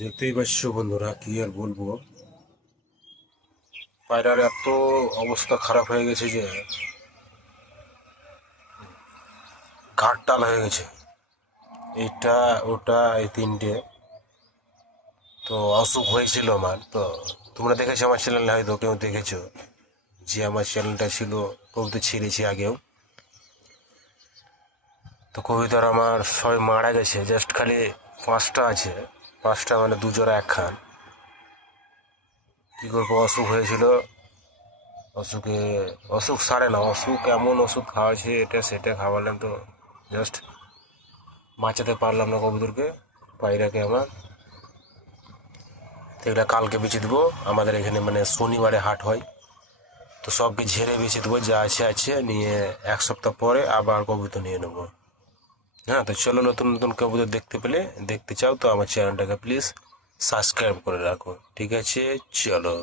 দেখতেই পাচ্ছ বন্ধুরা, কি আর বলবো। পায়রার এত অবস্থা খারাপ হয়ে গেছে যে ঘাটটাল হয়ে গেছে। এইটা ওটা এই তিনটে তো অসুখ হয়েছিল আমার। তো তোমরা দেখেছো আমার চ্যানেলে, হয়তো কেউ দেখেছো যে আমার চ্যানেলটা ছিল, কবিতা ছেড়েছি আগেও। তো কবিতার আমার সবাই মারা গেছে, জাস্ট খালি 5টা আছে। 5টা মানে 2 জোড়া 1 খান। কী করবো, অসুখ হয়েছিল। অসুখে অসুখ সারে না, অসুখ এমন ওষুধ খাওয়াছে, এটা সেটা খাওয়ালাম তো জাস্ট বাঁচাতে পারলাম না কবুতরকে, পায়রাকে আমার। তো এগুলা কালকে বেঁচে দেবো। আমাদের এখানে মানে শনিবারে হাট হয়, তো সবকে ঝেড়ে বেঁচে দেবো, যা আছে আছে নিয়ে 1 সপ্তাহ পরে আবার কবুতর নিয়ে নেবো। হ্যাঁ, তো চলো, নতুন নতুন কবুতর দেখতে চাও তো আমার চ্যানেলটাকে প্লিজ সাবস্ক্রাইব করে রাখো। ঠিক আছে, চলো।